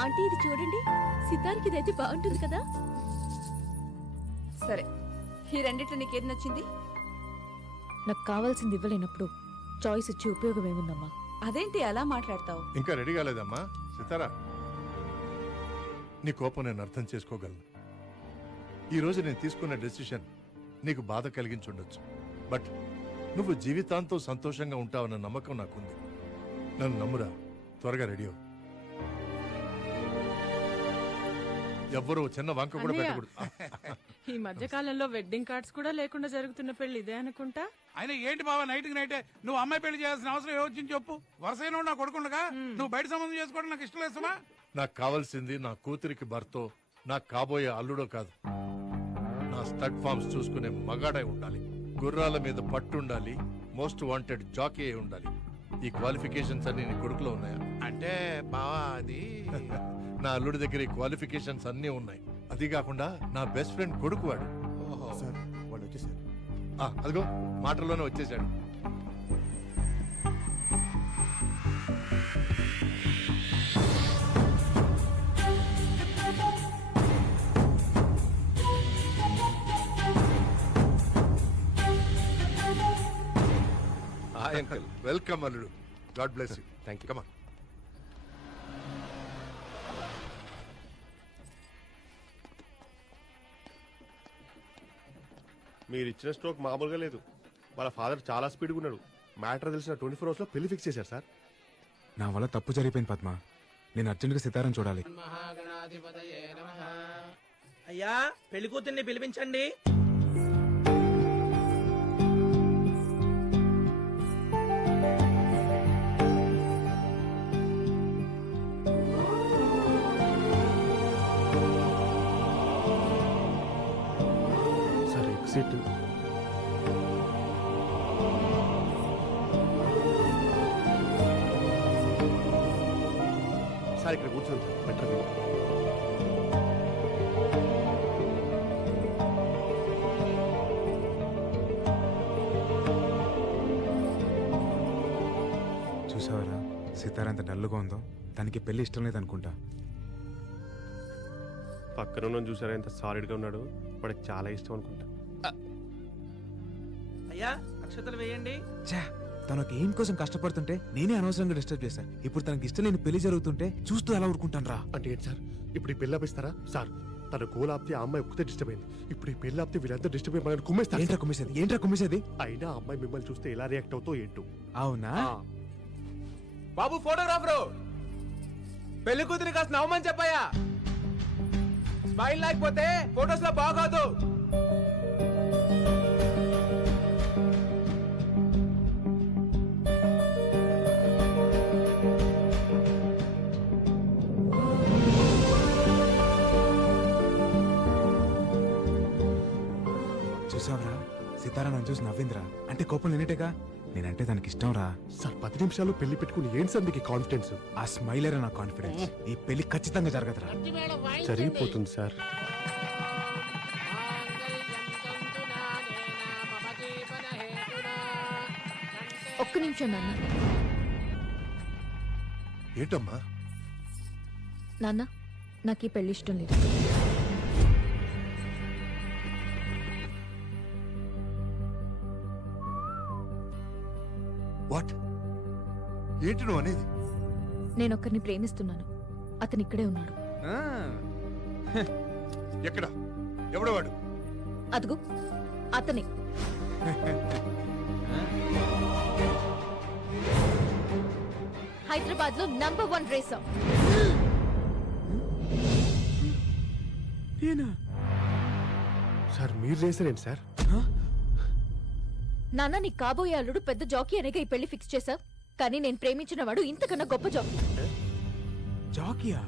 Aunty ఇది చూడండి, సితార్కి ఇదైతే బాగుంటుంది కదా. సరే, ఈ రెండిట్లో నీకేది నచ్చింది? నాకు కావాల్సింది ఇవ్వలేనప్పుడు చాయిస్ ఇచ్చి ఉపయోగం ఏముందమ్మా? అదేంటి అలా మాట్లాడతావు? ఇంకా రెడీ కాలేదమ్మా సితారా. నీ కోపం నేను అర్థం చేసుకోగలను. ఈ రోజు నేను తీసుకున్న డెసిషన్ నీకు బాధ కలిగించుండొచ్చు, బట్ నువ్వు జీవితాంతం సంతోషంగా ఉంటావన్న నమ్మకం నాకుంది. నన్ను నమ్మురా, త్వరగా రెడీ అవ్వు. ఎవ్వరూ చిన్న వంక కూడా అన్నయ్య. పెట్టకూడదు. ఈ మధ్య కాలంలో వెడ్డింగ్ కార్డ్స్ కూడా లేకుండా జరుగుతున్న పెళ్లి ఇదే అనుకుంటా. ఆయన ఏంటి బావా నైట్కి నైటే నువ్వు అమ్మాయి పెళ్లి చేయాల్సిన అవసరం ఏమొచ్చింది చెప్పు. వరుసైన నా కొడుకుండగా నువ్వు బయట సంబంధం చేసుకోవడం నాకు ఇష్టం లేదమ్మా. నాకు కావాల్సింది నా కూతురికి భర్తో, నాకు కాబోయే అల్లుడో కాదు. నా స్టడ్ ఫార్మ్స్ చూసుకునే మగాడై ఉండాలి, గుర్రాల మీద పట్టుండాలి, మోస్ట్ వాంటెడ్ జాకీ అయి ఉండాలి. ఈ క్వాలిఫికేషన్స్ అన్ని నీ కొడుకులో ఉన్నాయా? అంటే బావా అది నా అల్లుడి దగ్గర ఈ క్వాలిఫికేషన్స్ అన్నీ ఉన్నాయి. అది కాకుండా నా బెస్ట్ ఫ్రెండ్ కొడుకు వాడు. సార్ వాళ్ళు వచ్చేసారు. అదిగో మాటల్లోనే వచ్చేసాడు. Hi uncle. వెల్కమ్ అల్లుడు. God bless you. Thank you. Come on. మీరు ఇచ్చిన స్ట్రోక్ మామూలుగా లేదు. వాళ్ళ ఫాదర్ చాలా స్పీడ్గా ఉన్నాడు. మ్యాటర్ తెలిసిన 24 hours లో పెళ్లి ఫిక్స్ చేశారు సార్. నా వల్ల తప్పు జరిగిపోయింది పద్మ. నేను అర్జెంట్గా సితారం చూడాలి. అయ్యా, పెళ్లి కూతుర్ని పిలిపించండి. Sir exit. సార్ ఇక్కడ కూర్చోండి సార్, బెటర్ వ్యూ. చూసావరా సితార ఎంత డల్లుగా ఉందో. తనకి పెళ్లి ఇష్టం లేదనుకుంటా. పక్కన ఉన్న చూసారా ఎంత సాలిడ్గా ఉన్నాడు. వాడికి చాలా ఇష్టం అనుకుంటా. అయ్యా, అక్షతలు వేయండి. ఛా, తను ఒక ఎయిమ్ కోసం కష్టపడుతుంటే నేనే అనవసరంగా డిస్టర్బ్ చేశాను. ఇప్పుడు తనకి ఇష్టం లేని పెళ్లి జరుగుతుంటే చూస్తూ ఎలా ఊరుకుంటాను రా. అంటే ఏంటి సార్, ఇప్పుడు ఈ పెళ్లి ఆపిస్తారా? సార్, తన గోల్ ఆపితే ఆ అమ్మాయి ఒక్కతే డిస్టర్బ్ అయింది. ఇప్పుడు ఈ పెళ్లి ఆపితే వీళ్ళంతా డిస్టర్బ్ అయ్యి కుమ్మేస్తారు. ఏంట్రా కుమ్మేసేది? ఏంట్రా కుమ్మేసేది? అయినా ఆ అమ్మాయి మిమ్మల్ని చూస్తే ఎలా రియాక్ట్ అవుతో ఏంటో. అవునా? బాబు ఫోటోగ్రాఫరు, పెళ్లి కూతురి కాస్త నవ్వమని చెప్పయ్యా. స్మైల్ లేకపోతే ఫోటోస్ లో బాగోదు. చూసావరా సితారా నన్ను చూసి నవ్విందిరా. అంటే కోపం నేనేటేగా. నేనంటే తనకి ఇష్టం రా. సార్ 10 నిమిషాల్లో పెళ్లి పెట్టుకుని ఏంటి సార్ మీకు కాన్ఫిడెన్స్? ఆ స్మైలేరా నా కాన్ఫిడెన్స్. ఈ పెళ్లి ఖచ్చితంగా జరగదురా. జరిగిపోతుంది సార్. ఒక్క నిమిషం నాన్న. ఏంటమ్మా? నాన్న, నాకు ఈ పెళ్లి ఇష్టం లేదు. వాట్? ఏంటి నువ్వు అనేది? నేను ఒక్కరిని ప్రేమిస్తున్నాను. అతను ఇక్కడే ఉన్నాడు. ఎక్కడ? ఎవడు వాడు? అదుగు అతనే. హైదరాబాద్ లో నంబర్ 1 రేసర్. సార్ మీరు చేశారేంటి సార్? నాన్న, నీ కాబోయే అల్లుడు పెద్ద జాకీ అనేగా ఈ పెళ్లి ఫిక్స్ చేశావు. కానీ నేను ప్రేమించిన వాడు ఇంతకన్నా గొప్ప జాకీ. జాకియా?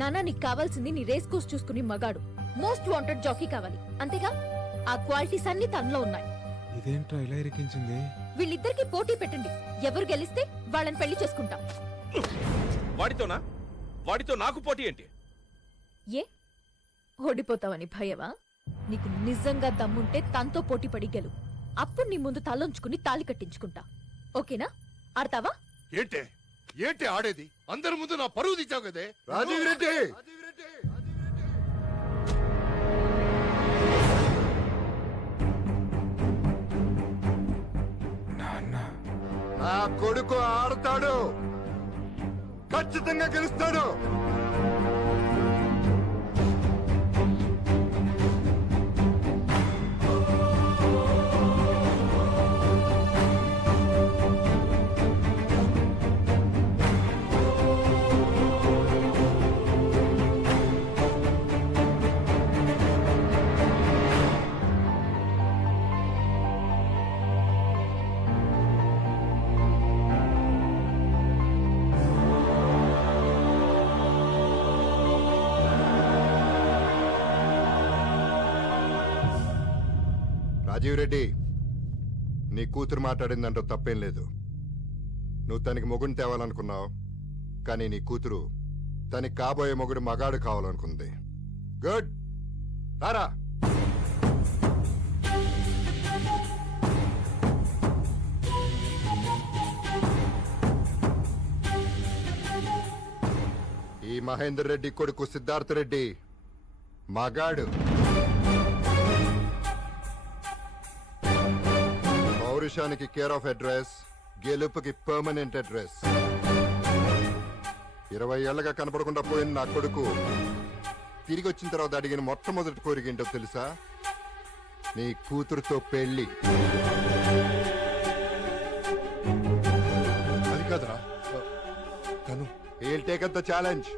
నాన్న, నీకు కావాల్సింది నీ రేస్ కోర్స్ చూసుకుని మగాడు, మోస్ట్ వాంటెడ్ జాకీ కావాలి. అంతేగా? ఆ క్వాలిటీస్ అన్ని తనలో ఉన్నాయి. ఇదేంట్రా ఇలా ఇరికించింది? వీళ్ళిద్దరికి పోటీ పెట్టండి. ఎవరు గెలిస్తే వాళ్ళని పెళ్లి చేసుకుంటాం. వాడితోనా? వాడితో నాకు పోటీ ఏంటి? ఏ ఓడిపోతావని భయవా? నీకు నిజంగా దమ్ముంటే తనతో పోటీ పడి గెలు. అప్పుడు నీ ముందు తలంచుకుని తాళి కట్టించుకుంటా. ఓకేనా? ఆడతావా? ఏంటే ఏంటి ఆడేది? అందరి ముందు నా పరువు తీసావు కదే. రాజీవ్ రెడ్డి నా కొడుకు ఆడతాడు, ఖచ్చితంగా గెలుస్తాడు. రాజీవ్ రెడ్డి, నీ కూతురు మాట్లాడిందంటూ తప్పేం లేదు. నువ్వు తనకి మొగుడిని తేవాలనుకున్నావు, కానీ నీ కూతురు తనకి కాబోయే మొగుడు మగాడు కావాలనుకుంది. గుడ్, రారా. ఈ మహేందర్ రెడ్డి కొడుకు సిద్ధార్థ రెడ్డి మగాడు. పౌరుషానికి కేర్ ఆఫ్ అడ్రస్, గెలుపుకి పర్మనెంట్ అడ్రస్. 20 ఏళ్లగా కనపడకుండా పోయిన నా కొడుకు తిరిగి వచ్చిన తర్వాత అడిగిన మొట్టమొదటి కోరిక ఏంటో తెలుసా? నీ కూతురుతో పెళ్లి. అది కాదురా తను. He'll take up the challenge.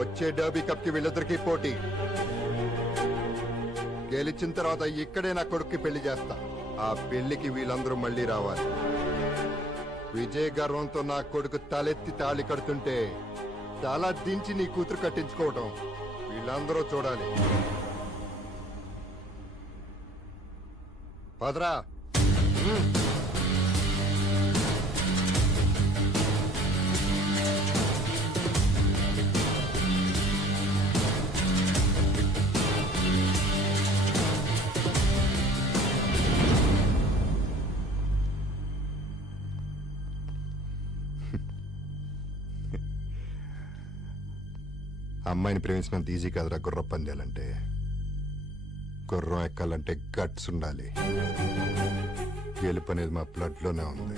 వచ్చే డర్బీ కప్ కి వీళ్ళిద్దరికీ పోటీ. గెలిచిన తర్వాత ఇక్కడే నా కొడుక్కి పెళ్లి చేస్తా. ఆ పెళ్లికి వీళ్ళందరూ మళ్ళీ రావాలి. విజయ గర్వంతో నా కొడుకు తలెత్తి తాళి కడుతుంటే తల దించి నీ కూతురు కట్టించుకోవటం వీళ్ళందరూ చూడాలి. పదరా. అమ్మాయిని ప్రేమించినంత ఈజీ కాదురా గుర్రం పందాలంటే. గుర్రం ఎక్కాలంటే గట్స్ ఉండాలి. గెలుపు అనేది మా బ్లడ్ లోనే ఉంది.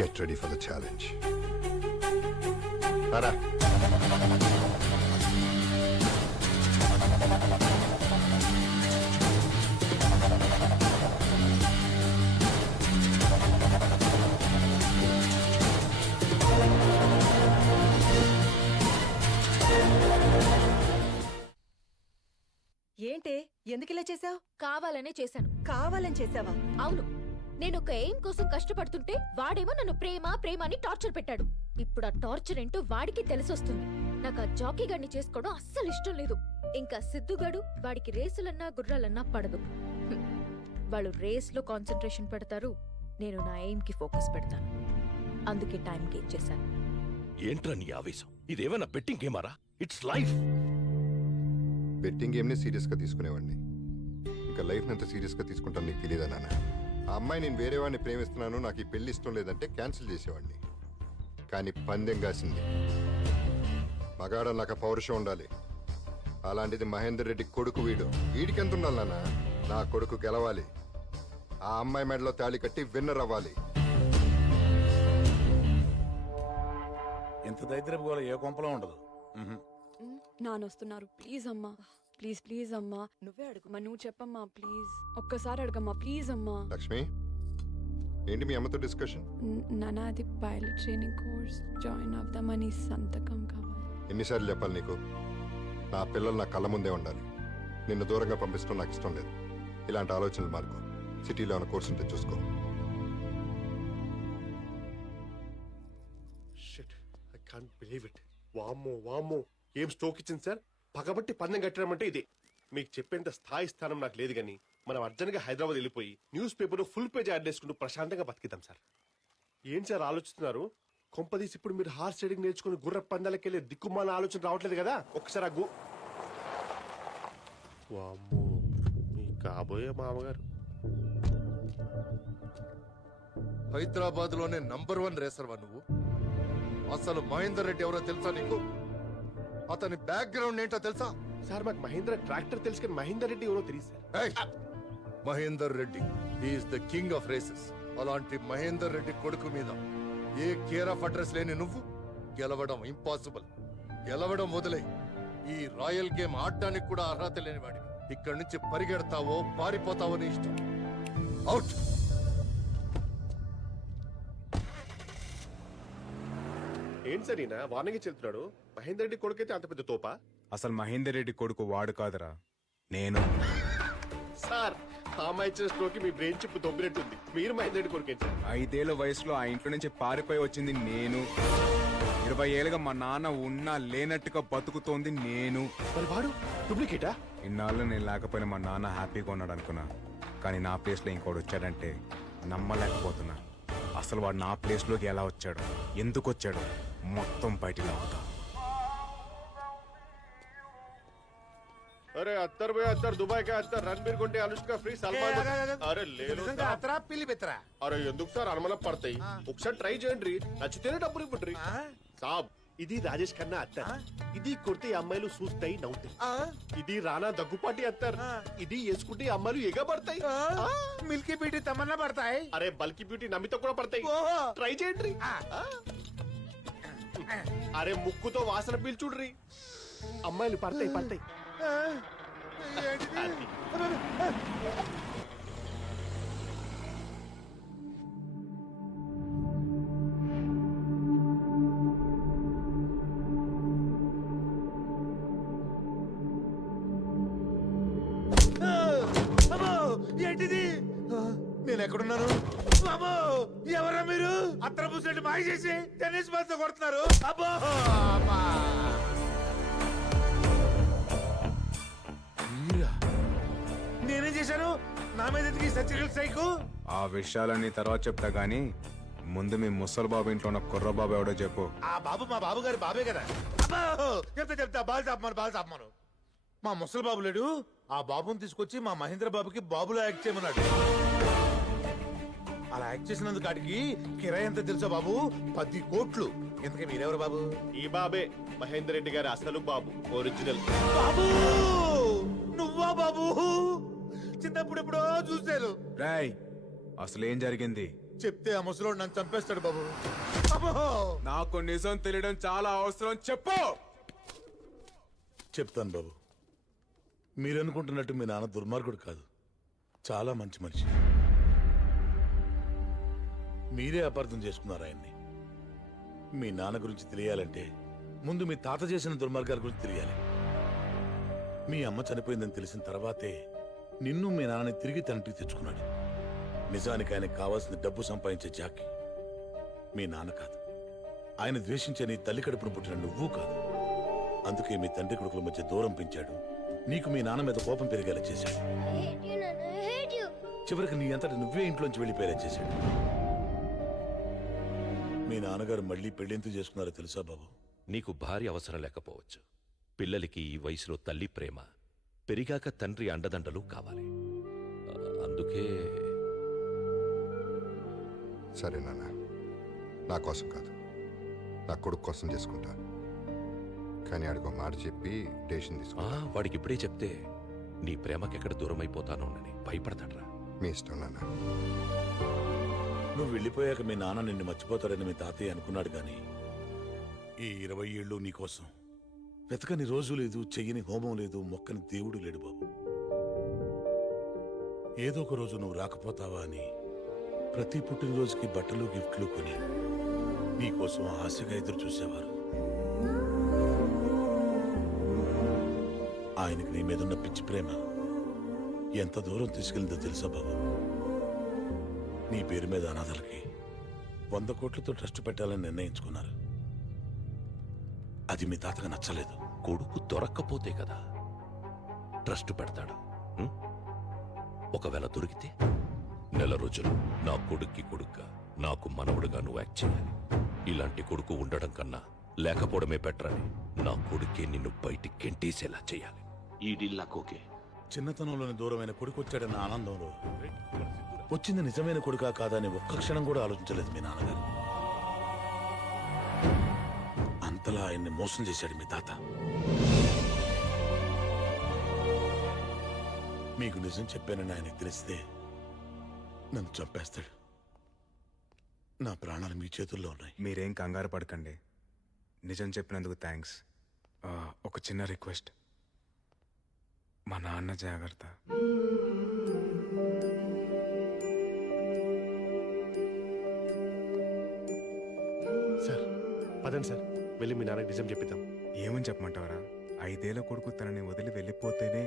Get ready for the challenge. రారా. ఏంటే, ఎందుకు ఇలా చేసావు? కావాలనే చేశాను. కావాలని చేసావా? అవును, నేను ఒక ఎయిమ్ కోసం కష్టపడుతుంటే వాడేమో నన్ను ప్రేమ ప్రేమ అని టార్చర్ పెట్టాడు. ఇప్పుడు ఆ టార్చర్ ఏంటో వాడికి తెలిసొస్తుంది. నాకు ఆ జాకీ గడిని చేసుకోవడం అస్సలు ఇష్టం లేదు. ఇంకా సిద్ధుగాడు వాడికి రేసులన్నా గుర్రాలన్నా పడదు. హ్మ్. వాళ్ళు రేస్ లో కాన్సన్ట్రేషన్ పెడతారు, నేను నా ఎయిమ్ కి ఫోకస్ పెడతాను. అందుకే టైం గేట్ చేశాను. ఏంట్రా నీ ఆవేశం? ఇదేమన్నా బెట్టింగ్ గేమారా? It's life. బెట్టింగ్ గేమ్ని సీరియస్ గా తీసుకునేవాడిని, ఇంకా లైఫ్ ఎంత సీరియస్ గా తీసుకుంటాను నీకు తెలియదా నాన్న? ఆ అమ్మాయి నేను వేరే వాడిని ప్రేమిస్తున్నాను, నాకు ఈ పెళ్లి ఇష్టం లేదంటే క్యాన్సిల్ చేసేవాడిని. కానీ పందెం కాసింది. మగాడ నాకు పౌరుషం ఉండాలి. అలాంటిది మహేందర్ రెడ్డి కొడుకు వీడికి ఎంత ఉండాలి నాన్న? నా కొడుకు గెలవాలి. ఆ అమ్మాయి మెడలో తాళి కట్టి విన్నర్ అవ్వాలి. ఇంత దరిద్రపు గోల ఏ కొంపలో ఉండదు. నానొస్తున్నారు, ప్లీజ్ అమ్మా, ప్లీజ్ ప్లీజ్ అమ్మా, నువ్వే అడుగుమా, నువ్వు చెప్పమ్మా ప్లీజ్, ఒక్కసారి అడగమ్మా ప్లీజ్ అమ్మా. లక్ష్మి, ఏంటి మీ అమ్మతో డిస్కషన్? నాన్న, అది పైలట్ ట్రైనింగ్ కోర్స్ జాయిన్ అవుదామని సంతకం కావాలి. ఎన్నిసార్లు చెప్పాలి నీకు? నా పిల్లలు నా కళ్ళ ముందే ఉండాలి. నిన్ను దూరంగా పంపిస్తూ నాకు ఇష్టం లేదు. ఇలాంటి ఆలోచనలు మార్కు. సిటీలో ఉన్న కోర్సు ఉంటే చూసుకో. Shit, I can't believe it. వామ్మో వామ్మో, ఏం స్ట్రోక్ ఇచ్చింది సార్. పగబట్టి పందెం కట్టడం అంటే ఇదే. మీకు చెప్పేంత స్థాయి స్థానం నాకు లేదు, కానీ మనం అర్జెంట్గా హైదరాబాద్ వెళ్ళిపోయి news paper full page add చేసుకుంటూ ప్రశాంతంగా బతికిద్దాం సార్. ఏం సార్ ఆలోచిస్తున్నారు? కొంపదీసి ఇప్పుడు మీరు హార్స్ రైడింగ్ నేర్చుకుని గుర్ర పందాలకి వెళ్ళే దిక్కుమాల ఆలోచన రావట్లేదు కదా? ఒకసారి ఆ వామ్మో, మీ కాబోయే మామగారు. హైదరాబాద్ లోనే నంబర్ 1 రేసర్వా నువ్వు. అసలు మహేందర్ రెడ్డి ఎవరో తెలుసా నీకు? అతని బ్యాక్గ్రౌండ్ ఏంటో తెలుసా? సార్ మాకు మహేంద్ర ట్రాక్టర్ తెలుసు కానీ మహేందర్ రెడ్డి ఎవరో తెలియదు సార్. ఏయ్! Mahender Reddy is the king of races. అలాంటి మహేందర్ రెడ్డి కొడుకు మీద ఏ కేర్ ఆఫ్ అడ్రస్ లేని నువ్వు గెలవడం ఇంపాసిబుల్. గెలవడం వదిలే, ఈ రాయల్ గేమ్ ఆడడానికి కూడా అర్హత లేనివాడివి. ఇక్కడి నుంచి పరిగెడతావో పారిపోతావో నీ ఇష్టం. అవుట్. ఏంటి సార్ ఈయన వార్నింగ్ చెప్తున్నాడు? మహేందర్ రెడ్డి కొడుకైతే అంత పెద్ద తోపా? అసలు మహేందర్ రెడ్డి కొడుకు వాడు కాదురా, నేను. సార్ ఆ అమ్మాయి ఇచ్చిన స్ట్రోక్ మీ బ్రెయిన్ చిప్ దొబ్బినట్టుంది. మీరు మహేందర్ రెడ్డి కొడుకేంటి సార్? 5 ఏళ్ల వయసులో ఆ ఇంట్లో నుంచి పారిపోయి వచ్చింది నేను. 20 ఏళ్ళుగా మా నాన్న ఉన్నా లేనట్టుగా బతుకుతోంది నేను. మరి వాడు డూప్లికేటా? ఇన్నాళ్ళు నేను లేకపోయినా మా నాన్న హ్యాపీగా ఉన్నాడు అనుకున్నా, కానీ నా ప్లేస్లో ఇంకోటి వచ్చాడంటే నమ్మలేకపోతున్నా. అసలు వాడు నా ప్లేస్లోకి ఎలా వచ్చాడు, ఎందుకు వచ్చాడు, మొత్తం బయటికి అవుతా. అరే అత్తర్ పోయి అత్తర్ దుబాయ్ కా అత్తర్ రణబీర్ కొంటే అనుష్క ఫ్రీ సల్మాన్. అరే లేదు అరే ఎందుకు సార్ అనుమానం పడతాయి? ఒకసారి ట్రై చేయండి, నచ్చితేనే డబ్బులు ఇవ్వండి. సాబ్ ఇది రాజేష్ ఖన్నా అత్తర్, ఇది కొడితే అమ్మాయిలు చూస్తాయి నవ్వుతాయి. ఇది రానా దగ్గుపాటి అత్తర్, ఇది వేసుకుంటే అమ్మాయిలు ఎగబడతాయి. మిల్కీ బ్యూటీ తమన్నా పడతాయి. అరే బల్కీ బ్యూటీ నమ్మితో కూడా పడతాయి. ట్రై చేయండి. అరే ముక్కుతో వాసన పీల్చుడ్రి, అమ్మాయిలు పడతాయి పడతాయి. అది. ఏంటిది? నేను ఎక్కడున్నాను? అబ్బో ఎవరా మీరు? అత్తర పూసినట్టు మాయ చేసి టెన్నిస్ బాల్ తో కొడుతున్నారు. అబ్బో అమ్మా. నేనేం చేశాను? నా మీద ఎందుకు ఈ సచిరల్ సైకు? ఆ విషయాలన్నీ తర్వాత చెప్తా గానీ ముందు మీ ముసలి బాబు ఇంట్లో ఉన్న కుర్ర బాబు ఎవడో చెప్పు. ఆ బాబు మా బాబు గారి బాబే కదా. అబ్బో చెప్తా బాల్ చాపమాను. మా ముసలి బాబు లేడు, ఆ బాబుని తీసుకొచ్చి మా మహేంద్ర బాబుకి బాబులో యాక్ట్ చేయమన్నాడు. అలా యాక్ట్ చేసినందుకు కాడికి కిరాయి ఎంత తెలుసా బాబు? 10 కోట్లు. ఎందుకే మీరెవరు బాబు? ఈ బాబే మహేందర్ రెడ్డి గారి అసలు బాబు, ఒరిజినల్ బాబు. నువ్వా బాబు? చిన్నప్పుడు ఎప్పుడో చూశాను. రాయ్ అసలు ఏం జరిగింది చెప్తే ఆ ముసలోడు నన్ను చంపేస్తాడు బాబు. అబ్బో నాకు నిజం తెలియడం చాలా అవసరం, చెప్పు. చెప్తాను బాబు. మీరనుకుంటున్నట్టు మీ నాన్న దుర్మార్గుడు కాదు, చాలా మంచి మనిషి. మీరే అపార్థం చేసుకున్నారు ఆయన్ని. మీ నాన్న గురించి తెలియాలంటే ముందు మీ తాత చేసిన దుర్మార్గాల గురించి తెలియాలి. మీ అమ్మ చనిపోయిందని తెలిసిన తర్వాతే నిన్ను మీ నాన్నని తిరిగి తండ్రికి తెచ్చుకున్నాడు. నిజానికి ఆయనకు కావాల్సిన డబ్బు సంపాదించే జాకి మీ నాన్న కాదు, ఆయన ద్వేషించే నీ తల్లి కడుపును పుట్టిన నువ్వు కాదు. అందుకే మీ తండ్రి కొడుకుల మధ్య దూరం పెంచాడు, నీకు మీ నాన్న మీద కోపం పెరిగేలా చేశాడు. చివరికి నీ అంతటి నువ్వే ఇంట్లోంచి వెళ్ళిపోయేలా చేశాడు. మీ నాన్నగారు మళ్ళీ పెళ్లింతు చేసుకున్నారో తెలుసా బాబు? నీకు భార్య అవసరం లేకపోవచ్చు, పిల్లలకి ఈ వయసులో తల్లి ప్రేమ, పెరిగాక తండ్రి అండదండలు కావాలి. అందుకే సరే నాన్న, నా కోసం కాదు, నా కొడుకు కోసం చేసుకుంటా. కానీ ఆడికి ఒక మాట చెప్పి డెసిషన్ తీసుకుంటా. వాడికి ఇప్పుడే చెప్తే నీ ప్రేమకెక్కడ దూరం అయిపోతానోనని భయపడతాడ్రా. మీ ఇష్టం నాన్న. నువ్వు వెళ్ళిపోయాక మీ నాన్న నిన్ను మర్చిపోతాడని మీ తాతయ్య అనుకున్నాడు, కానీ ఈ 20 ఏళ్ళు నీకోసం వెతకని రోజు లేదు, చెయ్యని హోమం లేదు, మొక్కని దేవుడు లేడు బాబు. ఏదో ఒక రోజు నువ్వు రాకపోతావా అని ప్రతి పుట్టినరోజుకి బట్టలు గిఫ్ట్లు కొని నీకోసం ఆశగా ఎదురు చూసేవారు. ఆయనకి నీ మీదున్న పిచ్చి ప్రేమ ఎంత దూరం తీసుకెళ్ళిందో తెలుసా బాబు? నీ పేరు మీద అనాథలకి 100 కోట్లతో ట్రస్ట్ పెట్టాలని నిర్ణయించుకున్నారు. అది మీ తాతగా నచ్చలేదు. కొడుకు దొరక్కపోతే కదా ట్రస్ట్ పెడతాడు. ఒకవేళ దొరికితే నెల రోజులు నా కొడుక్కి కొడుగ్గా, నాకు మనవడుగా నువ్వు యాక్ట్ చేయాలి. ఇలాంటి కొడుకు ఉండడం కన్నా లేకపోవడమే బెటర్ అని నా కొడుకే నిన్ను బయటికి గెంటేసేలా చేయాలి. ఈ డీల్ నాకు ఓకే. చిన్నతనంలోని దూరమైన కొడుకు వచ్చాడన్న ఆనందంలో వచ్చింది నిజమైన కొడుకా కాదా అని ఒక్క క్షణం కూడా ఆలోచించలేదు మీ నాన్నగారు. అంతలా ఆయన్ని మోసం చేశాడు మీ తాత. మీకు నిజం చెప్పానని ఆయనకు తెలిస్తే నన్ను చంపేస్తాడు. నా ప్రాణాలు మీ చేతుల్లో ఉన్నాయి. మీరేం కంగారు పడకండి. నిజం చెప్పినందుకు థ్యాంక్స్. ఒక చిన్న రిక్వెస్ట్, మా నాన్న జాగ్రత్త. సార్ పదండి సార్, వెళ్ళి మీ నాన్నకి నిజం చెప్పిద్దాం. ఏమని చెప్పమంటావరా? 5 ఏళ్ల కొడుకు తనని వదిలి వెళ్ళిపోతేనే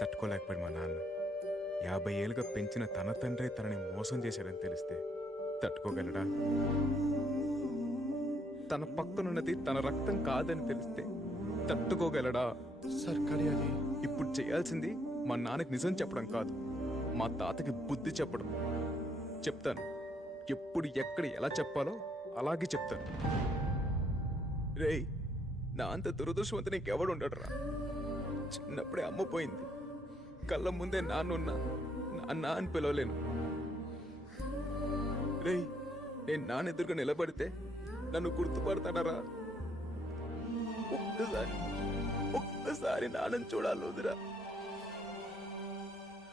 తట్టుకోలేకపోయాడు మా నాన్న. 50 ఏళ్ళుగా పెంచిన తన తండ్రి తనని మోసం చేశాడని తెలిస్తే తట్టుకోగలడా? తన పక్కనున్నది తన రక్తం కాదని తెలిస్తే తట్టుకోగలడా? సార్ కానీ అది ఇప్పుడు చేయాల్సింది మా నాన్నకి నిజం చెప్పడం కాదు, మా తాతకి బుద్ధి చెప్పడం. చెప్తాను, ఎప్పుడు ఎక్కడ ఎలా చెప్పాలో అలాగే చెప్తాను. రేయ్, నా అంత దురదృష్టవంతుని ఇంకెవడు ఉండడురా. చిన్నప్పుడే అమ్మ పోయింది, కళ్ళ ముందే నాన్నున్నా నాన్న అని పిలవలేను. రేయ్, నేను నాన్న ఎదురుగా నిలబడితే నన్ను గుర్తుపడతాడరా? ఒక్కసారి నాన్నని చూడాలి వదిరా.